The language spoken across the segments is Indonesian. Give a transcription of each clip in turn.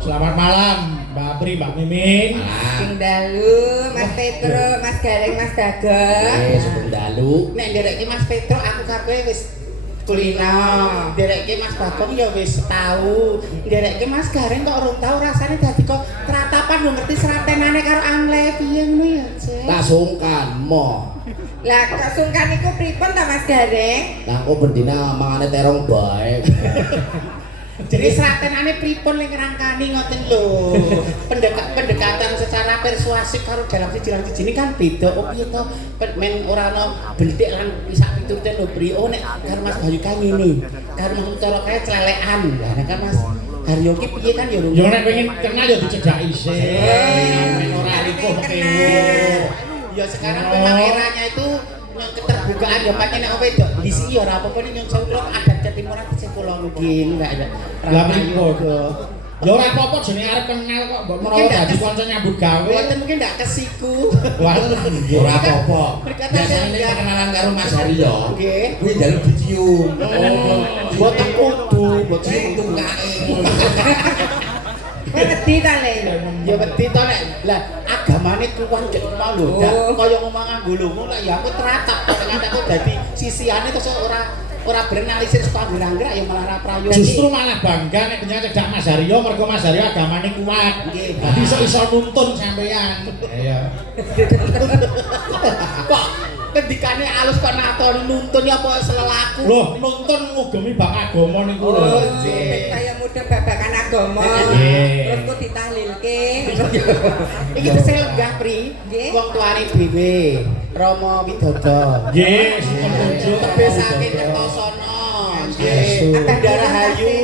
Selamat malam, Mbak Pri, Mbak Mimin. Sing dalu, Mas Petro, Mas Gareng, Mas Gagak. Sebelum dalu. Nek nderekke Mas Petro aku karo kowe wis kulino. Nderekke Mas Bagong ya wis tau. Nderekke Mas Gareng kok urung tau rasane dadi kok tratapan lho ngerti seratenane karo Amle piye ngono ya, Cek. Tak sungkan mo. Lah kok sungkan iku pripun ta Mas Gareng? Lah kok bendina mangane terong bae. Jadi seratenane pripun ning rangkani ngoten lho. Pendekatan secara persuasif karo dalam siji ini kan beda. Oh piye to? Men ora ana bentik lan sak piturute lho Bri. Oh nek karo Mas Bayu kan ngene. Karo Mas cara kaya clelekan. Lah nek kan Mas Haryo ki piye kan ya lho. Yo nek pengen kenal ya dicedhaki isih. Men ora rikuh kewur. Ya sekarang memang eranya itu keterbukaan ya pakai nek wedok disi ya ora apa-apa ning nyong sewu adat ketimuran sing kula mungkin enggak ada. Lah mriko ya ora apa-apa jenenge arep kenal kok mbok menawa dadi kanca nyambut gawe. Mboten mungkin ndak kesiku. Wah, Ora apa-apa. Biasane kenalan karo Mas Haryo. Nggih. Kuwi njaluk dicium. Mboten kudu, mboten Itu kae. Kowe wedi ta Le? ya wedi to nek. Lah agamane kuwan cek mau lho. Kaya ngomong nganggo lunga lah ya aku teratap ternyata aku dadi sisihane terus ora bernalisir suka gerak-gerak ya malah ra prayogi. Justru malah bangga nek punya cedak Mas Haryo mergo Mas Haryo agamane kuat. Nggih. Dadi iso nuntun sampean. Iya. Kok kendikane alus kok natoni nuntun ya apa selelaku. Loh, nuntun ngugemi bab agama niku lho. Oh, kaya mudah babakan agama. Nggih. Terus kok ditahlilke. Iki tesih lenggah Pri. Nggih. Wong tuane dhewe Rama Widodo. Nggih, sing kunjuk. Tebesake Kertosono. Yesus. Nggih. Bendara Hayu.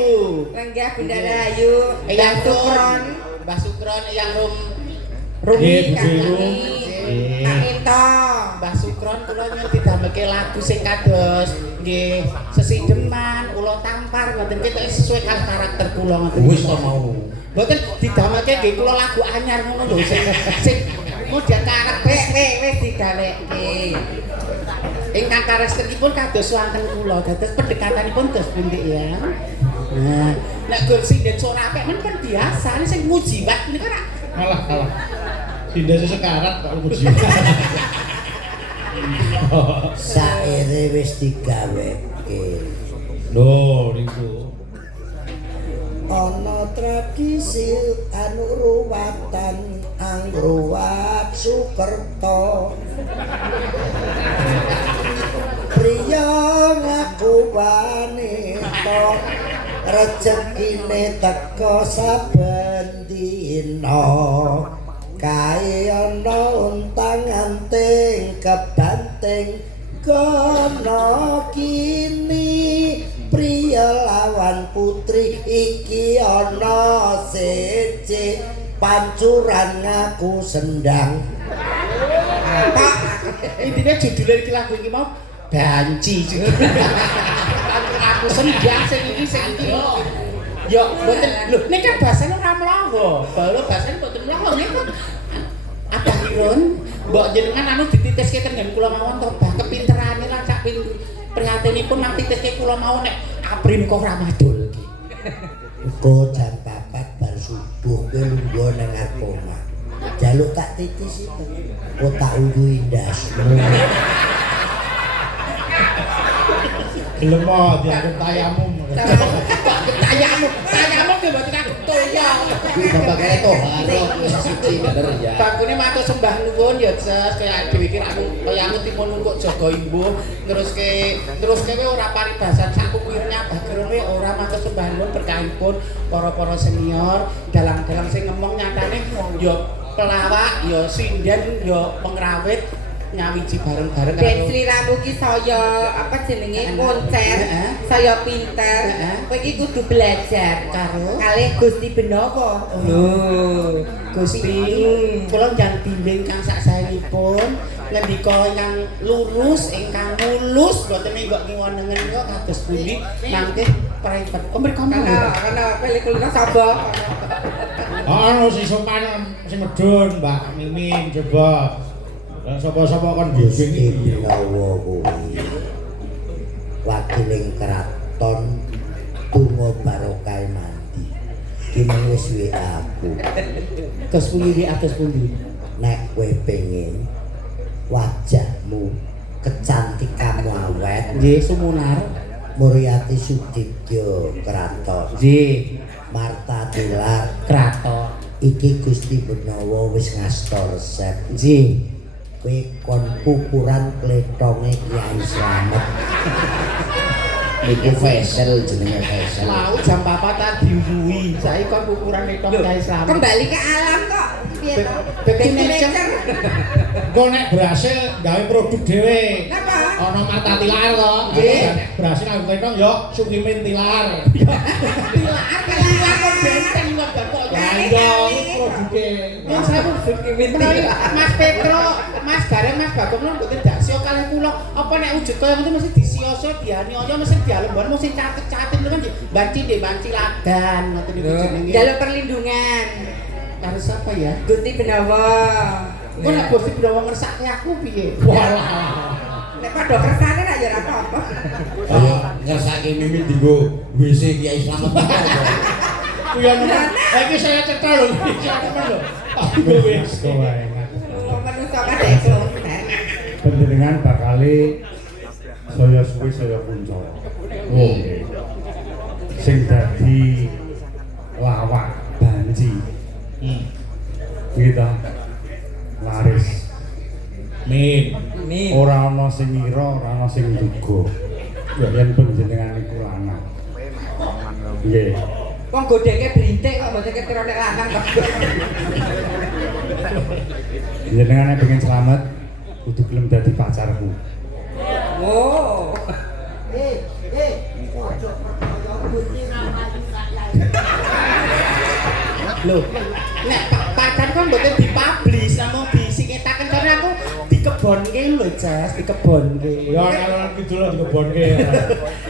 Lenggah Bendara Hayu. Eyang Sukron. Mbah Sukron Eyang Rum Rumi Nggih, Bu Kak Jiru. Rumi. Nggih. Kak Minto. Mbah Sukron kula nyuwun didamelke lagu sing kados nggih Sesideman, Ulo Tampar ngoten ki sesuai karo karakter kula ngoten. Wis to mau. Mboten didamelke nggih kula lagu anyar ngono lho sing model karakter Wis digaweke. ingkang karakteripun kados wonten kula dados pendekatanipun dos pundi ya. Nah, nek gur sinden suara apik men kan biasa ini sing mujibat niku ora Kalah. Dinda sekarat kok muji. Saire wis digaweke. Lho niku. Ana tradisi anu ruwatan angruwat Sukerto. Priya ngaku wanita rejekine teka saben dina. Kae ana untang-anting kebanting kono kini priya lawan putri iki ana siji pancuran ngaku sendang. Pak, intinya judulnya iki lagu iki mau banci judulnya. Aku sendang sing iki lho. Ya mboten lho nek kan basane ora mlanggo. Balu basane mboten mlanggo niku. Apa irun? Mbok jenengan anu dititiske tengen kula mawon to, bah kepinterane lan sak prihatinipun nang titiske kula mau nek aprim kok ora madul iki. Engko jam 4 bar subuh kowe lungguh nang ngarep omah. Jaluk tak titis itu. Kok tak ungguh indasmu. Gelem mo dianggep tayamum. Tayamu ki mboten aku toya. Bapak kaya to haro siji bener ya. Bakune matur sembah nuwun ya Ces, kaya dhewe iki aku kaya aku tipun nungkuk jaga imbuh neruske kowe ora paribasan sak kuwirnya bagerone ora matur sembah nuwun berkahipun para senior dalang-dalang sing ngomong nyatane ya pelawak ya sinden ya pengrawit nyawiji bareng-bareng Ben Sri Ramu ki saya apa jenenge konser, saya pinter. Kowe iki kudu belajar karo kalih Gusti Benowo. lho Gusti kula njan bimbing kang saksaenipun ngendika ingkang lurus ingkang mulus mboten nggok ngiwonengen kok kados pundi mangke private. Oh mriko Karena pelikulah sapa. Anu sing sopan sing medun Mbak Mimin coba. Lah sapa-sapa kon Gusti bimbing. Binawa kuwi wakiling keraton tunggu barokah mandi. Kini wis suwe aku. Gus pundi atus pundi. Nek kowe pengen wajahmu kecantikanmu awet Nggih sumunar. Muryati Sudibyo Kraton Nggih Marta Tilar kraton. iki Gusti Benawa wis ngasta resep Nggih. kowe kon pupuran kletonge Kyai Slamet Iku Faisal jenenge Faisal. Mau jam 4 tadi diuwi. Saiki kon ukuran itu Kyai Slamet. Kembali ke alam kok. Piye to? Baby Nature. Engko nek berhasil gawe produk dhewe. Napa? Ana Marta Tilar to. Nggih. Nek berhasil nganggo kletong ya Sukimin Tilar. Tilar kon benteng kok batok. Ya iya produke. Yang saya pun Mas Petro, Mas Gareng, Mas Bagong lho mboten dak sio kalih kula. Apa nek wujud kaya ngoten mesti disio-sio dianiaya mesti dialembon mesti catet-catet lho kan banci ndek banci ladan ngoten niku jenenge. Jalur perlindungan. Karo sapa ya? Gusti Benawa. Kok nek Gusti Benawa ngersake aku piye? Walah. Nek padha kersane ra ya ora apa-apa. Ayo ngersake mimin dinggo WC Kyai Slamet. Kuwi ana. Iki saya cetha lho. Siapa lho? Aku wis. Manusa kadek klonten. Panjenengan bakale saya suwe saya punca. Oh. Sing dadi lawak banci. Kita laris. Min. Ora ana sing ngira, ora ana sing duga. Yen panjenengan iku lanang. Nggih. Wong godhenge brintik kok mboten ketira nek lanang kok. Panjenengan nek pengen selamat kudu gelem dadi pacarku. Oh. Lho, nek pacar kan mboten dipublish namung disingetaken karena aku dikebonke lho, Jas, dikebonke. Ya nek kidul dikebonke.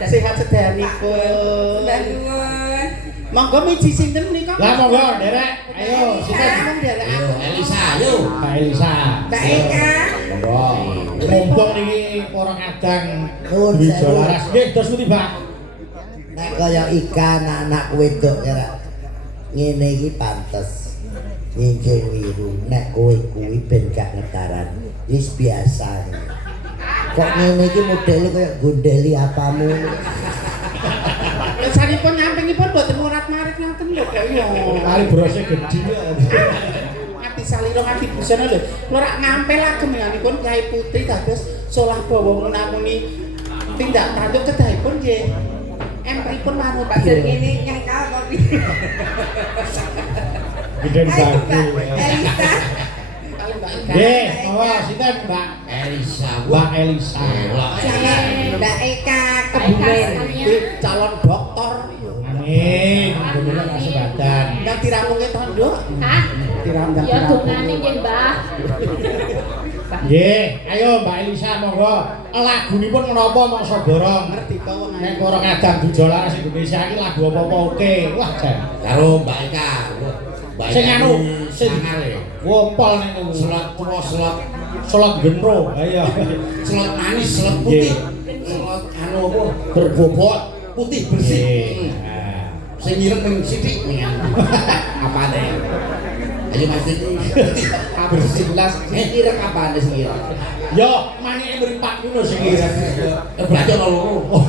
Sehat sedanipun. Mbak nuwun. Monggo miji sinten menika? Lah monggo nderek. Ayo Sinten sinten? mong derek Ayo aku. Elisa, ayo. Mbak Elisa. Mbak Eka. Monggo. Mumpung niki para kadang Nuwun duwi sewu. jalaras. Nggih, dos pundi, Pak? nek kaya ikan anak wedok kira ngene iki pantes nginjing wiru nek kowe kuwi ben gak ngetaran wis biasa kok ngene iki modele kaya gondeli apamu Sanipun nyampingipun mboten murat-marit ngoten lho kok ya. Kali brose gedhi. Ati salira nganti busana lho. Kula rak ngampel agem nganipun Kyai Putri dados solah bawa menamuni tindak tanduk kedahipun nggih. Empripun manut Pak Jenenge nyengkal kok. Geden Ayo banget. Mbak Elisa. Nggih, monggo sinten, Mbak? Elisa. Mbak Elisa. Jangan Mbak Eka Kebumen. calon dokter. Amin. Mudah-mudahan masuk badan. Nang diramungke tanduk. Hah? Diramung. Ya dongane nggih, Mbah. Nggih, ayo Mbak Elisa monggo. Lagunipun menapa mangsa borong? Ngerti to wong Nek para kadang Dujolaras Indonesia iki lagu apa-apa oke. Wah, jan. Karo Mbak Eka. Mbak Sing Eka anu, ini sing sangar ya. wopol niku. Selot tua, selot Selot genro. Ayo. selot manis, selot putih. Selot anu apa? Berbobot, putih bersih. Nggih. Nah. Sing nyirep ning sithik ning apane. Ayo Mas Titi. Bersih belas. Ireng apane sing ireng? Yo, manike mripat ngono sing kira. Berarti ono loro.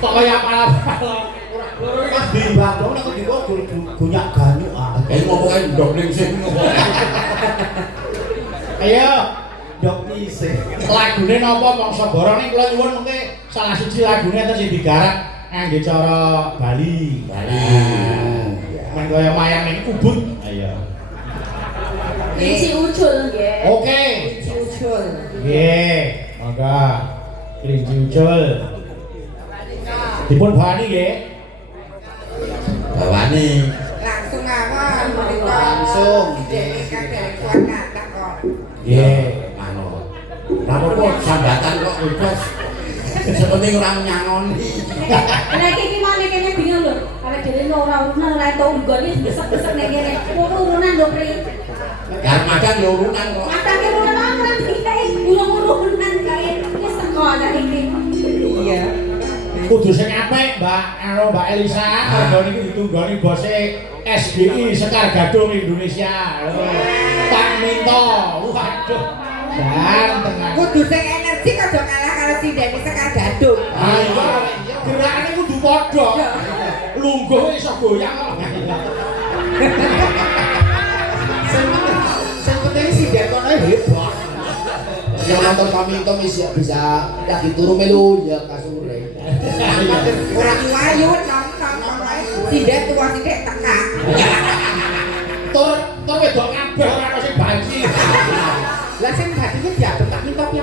Kok kaya apa-apa. Pas dibagong nek diwo gunyak ganyuk ah. Kayak ngomong ae ndok ning sing Ayo, Dok isih. lagune napa mangsa borong ning kula nyuwun mengke salah siji lagune enten sing digarap ngangge cara Bali. Bali. Men kaya mayang ning Ubud. Ayo. Kunci ucul nggih. Oke. Ucul. Nggih, monggo. Kelinci ucul. Dipun bani nggih. Bawane. Langsung mawon menika. Langsung. Dene kadang kuat kathah kok. Nggih. Anu. Apa kok sambatan kok bebas? Sepenting orang nyangoni. Lah iki mau nek kene bingung lho. Awake dhewe ora entuk nggone besek-besek nek kene. Kok urunan lho, Pri. Kan makan yo urunan kok. Matane urunan ora dikai urung-urunan kae. Wis teko ana iki. Iya. Kudu sing apik, Mbak karo Mbak Elisa. Mergo niki ditunggoni bose SBI Sekar Gadung Indonesia. Tak minta. Waduh. Ganteng. Kudu sing energi aja kalah karo Sindeni Sekar Gadung. Ah iya. Gerakane kudu padha. Lungguh iso goyang kok. Sing penting si Dekono hebat. Yang nonton kami itu bisa lagi turu melu ya kasure. Ora wayu nonton Sindet tua Sindet teka. Tur wedok kabeh ora ono sing banci. Lah sing batine diaduk tak minta piye.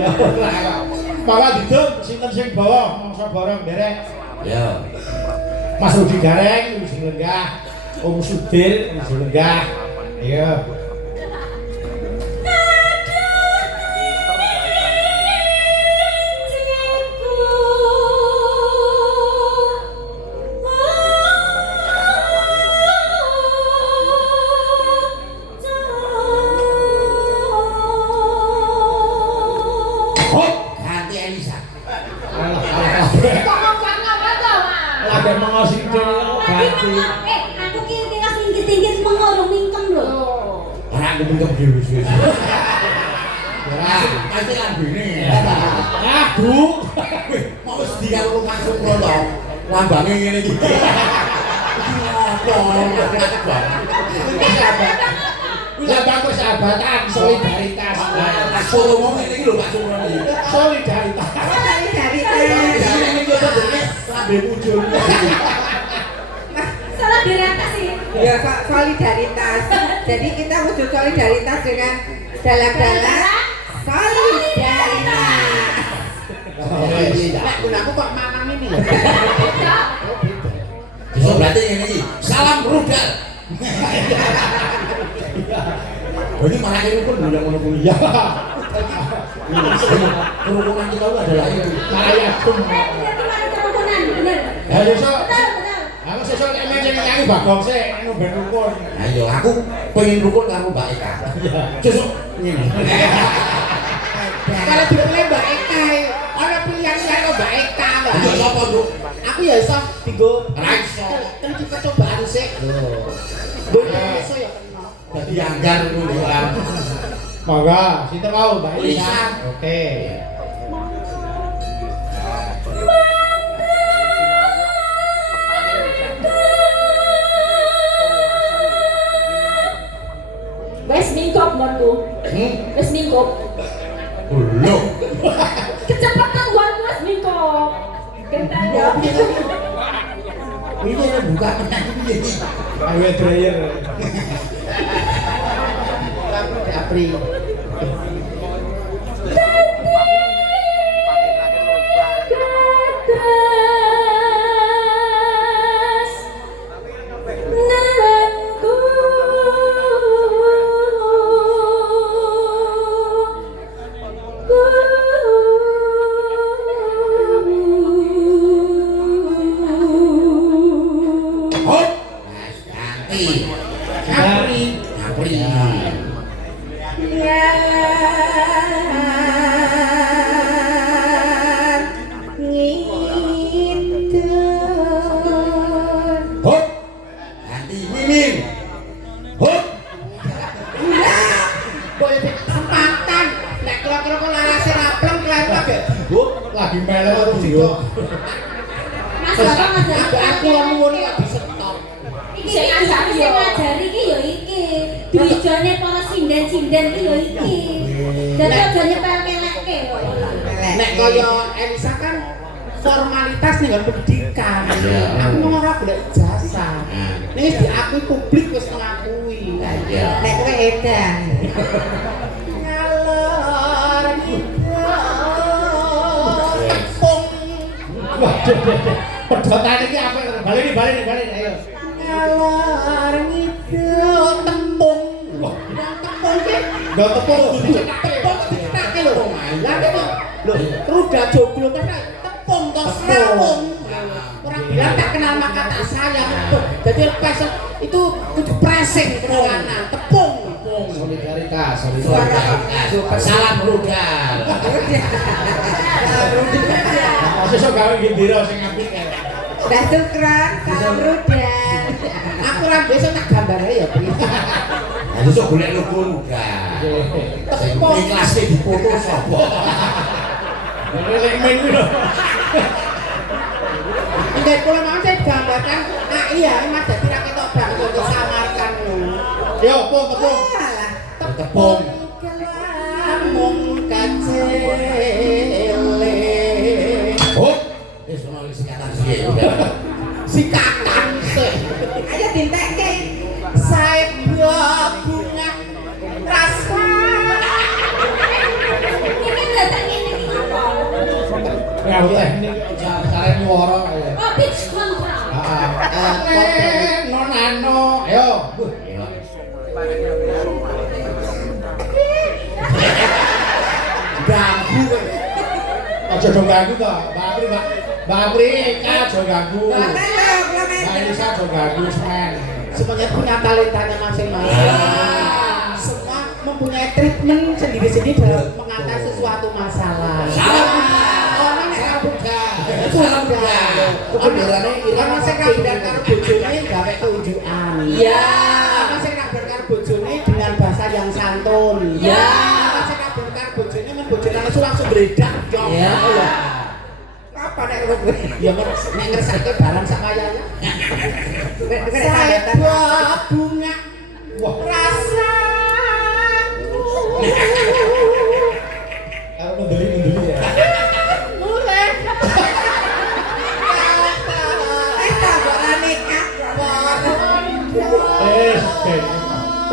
Ya ora kok. Bawa didum sinten sing bawa mangsa bareng derek. Ya. Mas Rudi Gareng wis lenggah. Om Sudil wis lenggah. Iya. Ganti Elisa. Lagi mengosi dhewe ganti. Aku ki tinggal tinggi-tinggi mengorong mingkem lho. Ora aku mingkem dhewe wis. Ya, pasti lambene. Ah, Bu. Mau sedhi karo langsung kono. Lambange ngene iki. Lambang persahabatan, solidaritas. Pas suruh ngomong ngene iki lho Pak Surono iki. Solidaritas. Ini coba dene lambe mujur. Salah diretas sih. Ya solidaritas. Jadi kita wujud solidaritas dengan dalam-dalam solidaritas. Nek gunaku kok manang ini lho. Bisa berarti ngene iki. Salam rudal. Ini malah ini pun udah ngono kuwi. Ya. Kerukunan kita adalah itu. Saya pun. Berarti mari kerukunan, bener. Ya besok. Betul, betul. Aku sesuk nek men nyanyi Bagong sik anu ben rukun. Ayo aku pengen rukun karo Mbak Eka. Sesuk ngene. Kalau dipilih Mbak Eka, ana pilihan karo Mbak Eka. Yo sapa, Bu? Aku ya iso dienggo Ra iso. kan kita cobaan sik. Lho iso ya kena. Dadi anggar ngono ya. Monggo, sinten mau Mbak Elisa. Elisa. Oke. Wes mingkop nggonku. Wes mingkop. Lho. Kecepatan nggonku wes mingkop. Kental ya. Ini yang buka menang ini. Ayo dryer. Aku Apri. Hop. Ganti. Apri. Apri. Hop. Ganti Mimin. Hop. Boleh kesempatan. Nek kira-kira kok larase rapleng klepak ya. Bu, lagi melu terus yo. Mas Bapak ngajari Aku nuwun kok disetop. iki sing ngajari iki ya iki. Tujuane para sinden-sinden iki ya iki. Dadi aja nyepelke-leke kok. Nek kaya Elisa kan formalitas nih kan pendidikan. Aku mau ora golek jasa. Nek wis diakui publik wis ngakui. Iya. Nek kowe edan. Ngalor tepung. Waduh. Pedotan iki apik. Baleni ayo. Ngalor ngidul tepung. Tepung ki Nggo tepung kudu tepung dicetake lho. Lah kok Lho, ruda joglo kan tepung to serapung. Orang bilang tak kenal maka tak sayang. Jadi pesel itu kudu pressing kenalan, tepung. Solidaritas. Salam rudal. Sesuk gawe gendera sing apik kae. Dah tukran, salam rudal. Aku ra besok tak gambare ya, Pri. Nah, sesuk golek logo rudal. Sing ikhlas dipoto sapa? Lek men kuwi lho. Ndek kula mau saya gambarkan, iya Mas dadi ra ketok banget kok samarkan ngono. Yo, tepung. Alah, Tepung. Mung kacele. Oh, wis ono sikatan sih. Sikatan sih. ayo dintekke. Saeb bunga rasa. Ini datang ini apa? Ya teknik cara nyuara kae. Oh, pitch control. Nonano. Ayo. Ganggu kowe. Aja dong ganggu to. Mbak Apri, aja ganggu. Lah melok, lah Mbak melok. Elisa aja ganggu semen. Semuanya punya talentanya masing-masing. Semua mempunyai treatment sendiri-sendiri dalam mengatasi suatu masalah. Orang nek kabuga, kabuga. Kebenarannya Orang sing kabuga karo bojone gawe keunjukan. Iya. Orang sing kabuga karo bojone dengan bahasa yang santun. Iya. Orang sing kabuga karo bojone men bojone langsung beredak. Iya. Apa nek kowe? Ya nek ngersake barang sak kayane. Saya bunga rasaku. Karo mendeli ya. Mulai. Tabaran nekat. Oke.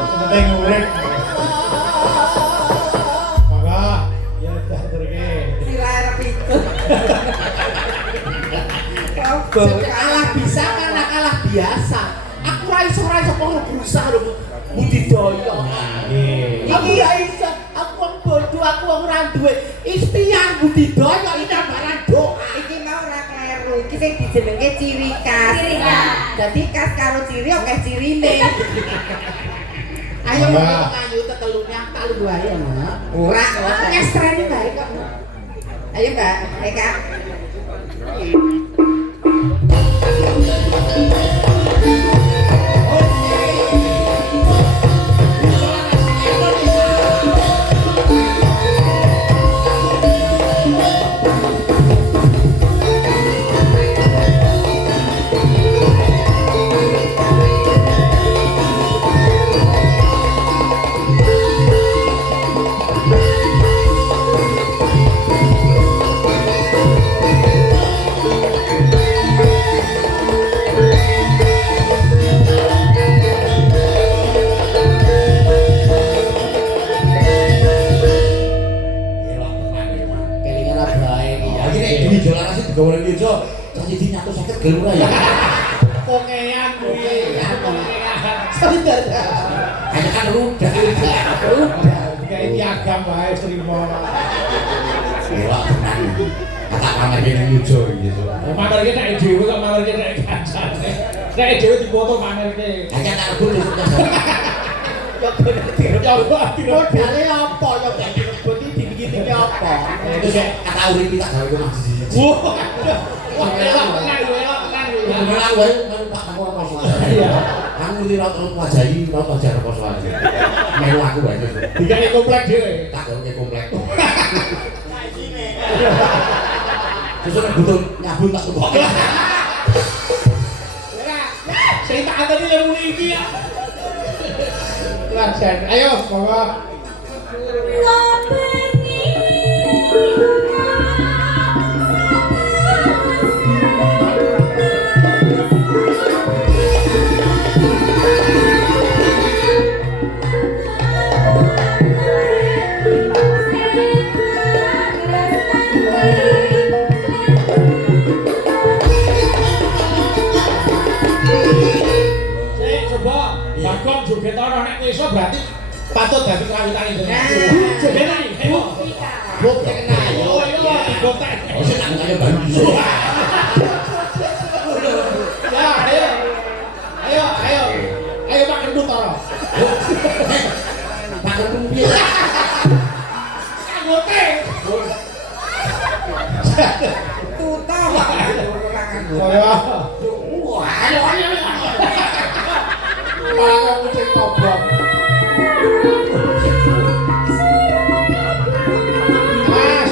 Penting urip. Maka ya dah terke. Sila arep itu. Kalah bisa karena kalah biasa. Aku ra iso kok berusaha lho budidaya. Aku ra iso, aku wong bodoh, aku wong ora duwe ikhtiar budidaya iki barang doa. Iki mau ora kleru. Iki sing dijenenge ciri khas. Ciri khas. Dadi khas karo ciri akeh cirine. Ayo Mbak. ayo tetelunya tak lu wae ya. Ora Ngestreni bae kok. Ayo Mbak, Eka. Kelingan ra bae iki ya. Lagi nek duwi dolar sih digawe iki aja. Cacing di nyatu sakit gelem ora ya. Pongean kuwi. Sadar. Hanya kan rudal. Kayak piagam wae trimo. Dewa tenan. Kata kamar kene lucu gitu. Pamerke nek dhewe kok pamerke nek kancane. Nek dhewe dipoto pamerke. Hanya tak rebut lucu. Coba Modale apa ya gak direbut iki dibikin apa? Itu sih kata urip tak gawe kok masih siji. Wah, elok tenan lho, elok tenan lho. Beneran wae kan tak kamu apa sih? Iya. Kamu ngerti raut wajah iki, raut wajah apa soalnya. Melu aku wae. Digawe komplek dhewe. Tak gawe komplek. Terus nek butuh nyabun tak tukok. Ora. Sing tak ateni lho muni iki ya. Lajan. Ayo, bawa. Coba, bakok joget ora nek iso berarti Patut dadi krawitane jenengan. Jenengan ayo. Bukti kena yo. Yo digotek. Oh senang kaya banyu. Ya, ayo. Ayo Pak Kendut ora. Pak Kendut piye? Kagote. Tuta. Saya. Wah, ayo. Malah kucing kobok. Mas.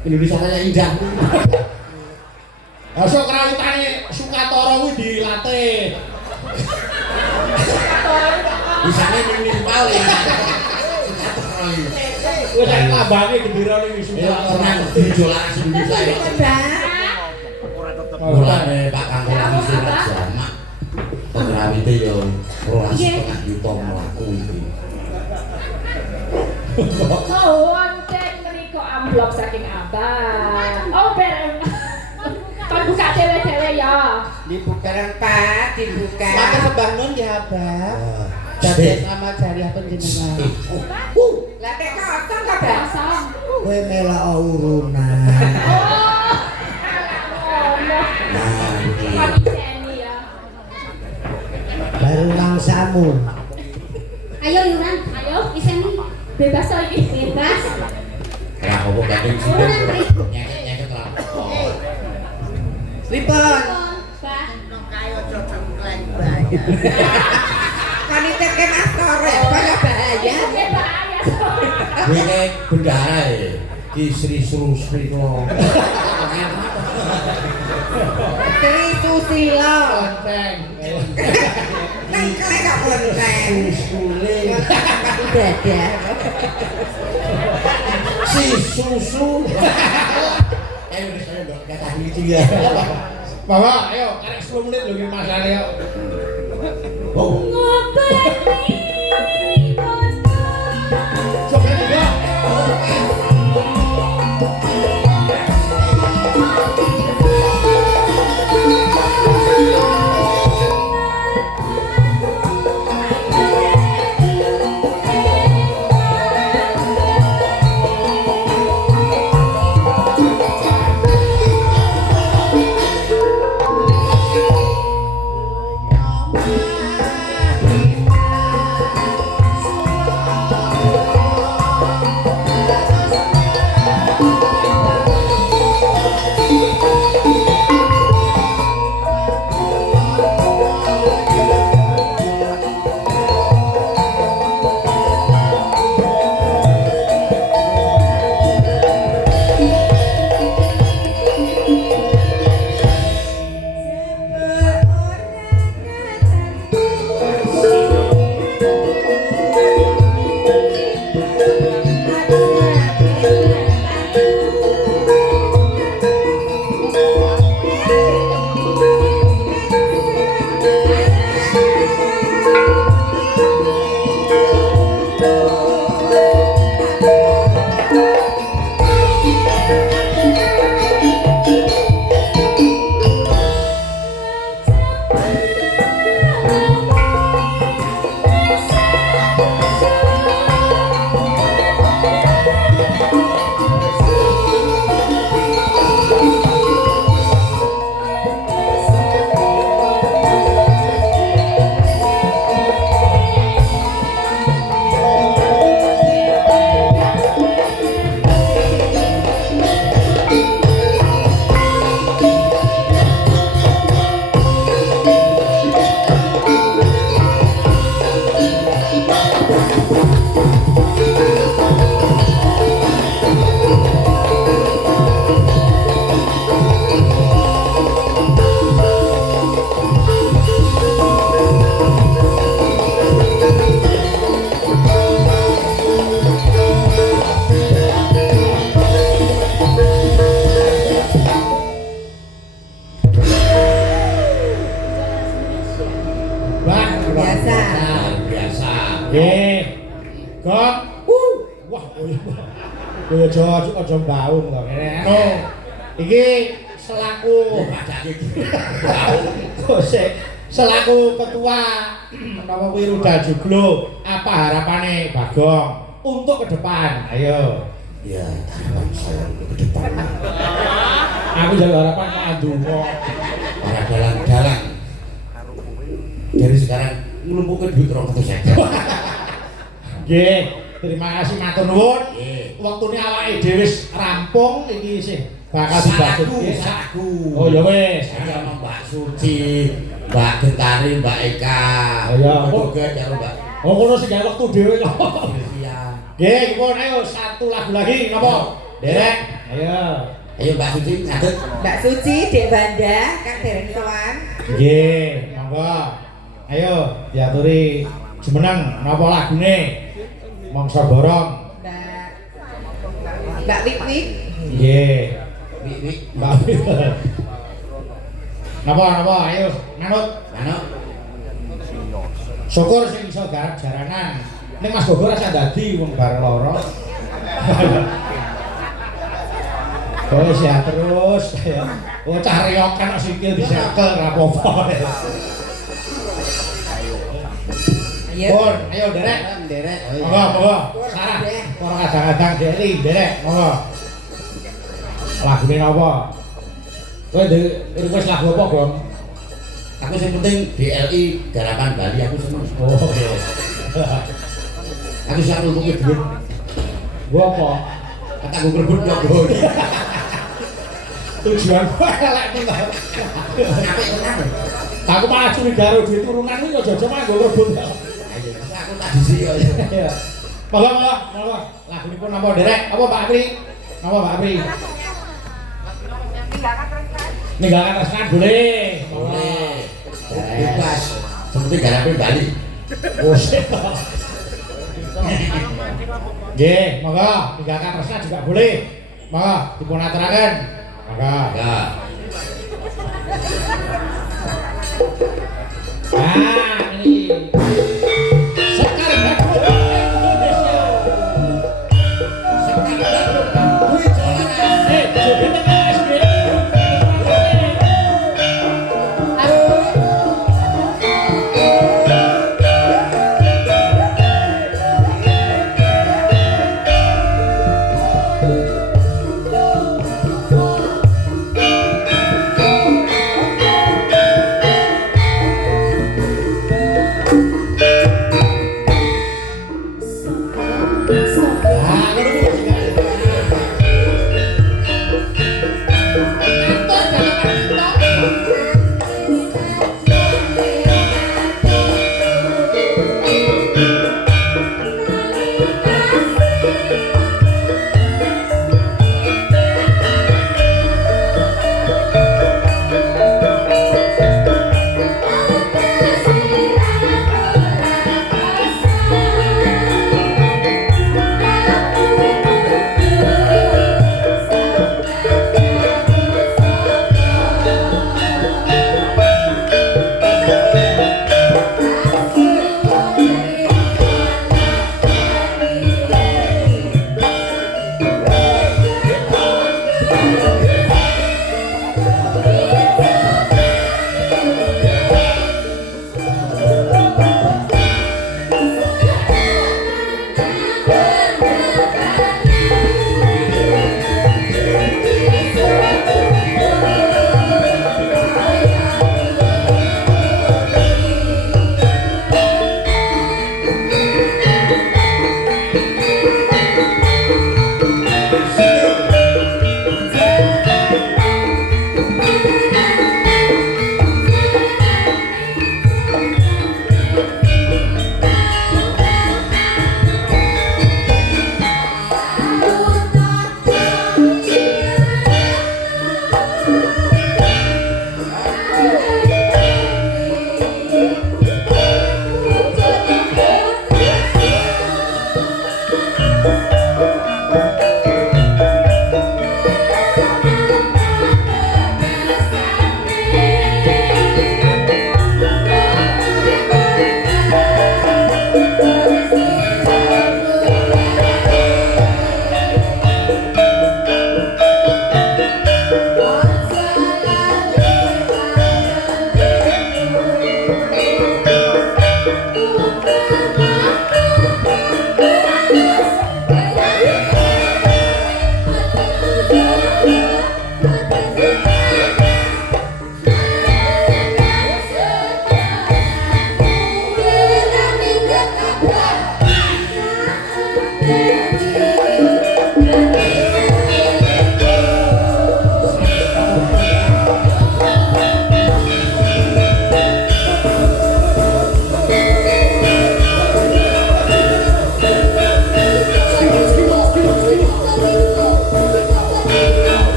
Indonesia kaya indah. Masuk krawitane Sukatoro kuwi dilatih. Bisane minimal ya. Wis nek lambange gendera iki Sukatoro Sukatoro. Indonesia laras Indonesia ya. Mulane Pak Kangkung iki jamak. Pegawite yo 12,5 juta mlaku iki. Wonten mriku amplop saking Abah. Oh, bareng. Kon buka dhewe-dhewe ya. Dibuka Pak, dibuka. Maka sembah nun ya, Abah. Dados amal jariah panjenengan. Lah tek kosong kok, Bang? Kosong. Kowe melok urunan. Oh. Nah, iki Kon iseni ya. baru mangsamu. Ayo Yuran, Ayo. iseni Bebas to iki. bebas. Ora apa banding sithik. Nyeket-nyeket ra. Pripun? Pak. Kan diteke Mas Tore, kaya bahaya. Iya bahaya. Kowe iki bendahara ya. Ki Sri Susilo. Tri Susilo. Lonceng. Nengklek kok lonceng. Susule. Dada. Si susu. Ayo wis ayo dok kata iki ya. Bawa, ayo, karek 10 menit lho iki masane yo. Oh. Ngopeni kono. Coba juga. Kowe aja mbaung to kene. Anu. Iki selaku selaku ketua nama Wiruda Joglo, apa harapannya Bagong untuk ke depan? Ayo. Ya, harapan saya ke depan. Aku jaga harapan Pak Andungo. Para dalang-dalang. Dari sekarang ngelumpukin duit 200.000. Nggih, terima kasih matur nuwun. Nggih. Waktune awake dhewe wis rampung iki sih bakal dibasuki. Saku. Oh ya wis. Saya sama Mbak Suci, Mbak Gentari, Mbak Eka. Oh ya. Juga karo Mbak Oh kono sing gawe wektu dhewe kok. Sylvia. Nggih, pun ayo satu lagu lagi napa? Derek. Ayo. Ayo Mbak Suci ngadeg. Mbak Suci, Dek Banda, Kang Dereng Sowan. Nggih, monggo. Ayo diaturi jumeneng napa lagune? Mangsa borong. Mbak Wik-Wik. Nggih. Wik. Mbak. Napa ayo manut. Manut. Syukur sing iso garap jaranan. Ning Mas Gogo rasa dadi wong bar lara. Oh sehat terus ya. Oh cah reokan kok sikil disekel ra apa-apa. Pun, ayo derek. Derek. Monggo. Sarah. Ora kadang-kadang deli derek. Monggo. Lagune napa? Kowe request lagu apa, Gong? Aku yang penting DLI Garapan Bali aku seneng. Oh, oke. Aku siap ngelumpukin duit. Gua apa? Kata gue berebut ya gue. Tujuan gua elek tenan. Apa yang menang? Aku malah curiga karo duit turunan iki aja-aja mah nggo rebut. Ayo, aku tak disi ya. Iya. Monggo. Lagunipun napa derek? Apa Pak Apri? Napa Pak Apri? Ninggalkan tresnan boleh. Boleh. Bebas. Seperti Garapan Bali. Oh, sip. Nggih, monggo ninggalkan tresnan juga boleh. Monggo dipun aturaken. Monggo. Ya. Ini Sekar Badut Indonesia. Sekar Badut. Duit jalanan. Joget tengah SBY.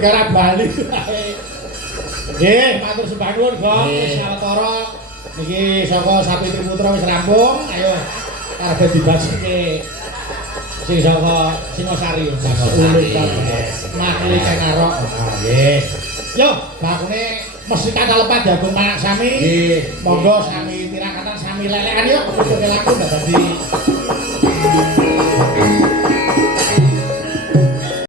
Negara Bali. Nggih, matur sembah nuwun, Gong. Wis sawetara niki saka Sapi Triputra wis rampung. Ayo arep dibajikke sing saka Singosari. Ulun makli Cenarok. Nggih. Yo, bakune mesti kalepat jagung manak sami. Nggih. Monggo sami tirakatan sami lelekan yo. Laku ndak dadi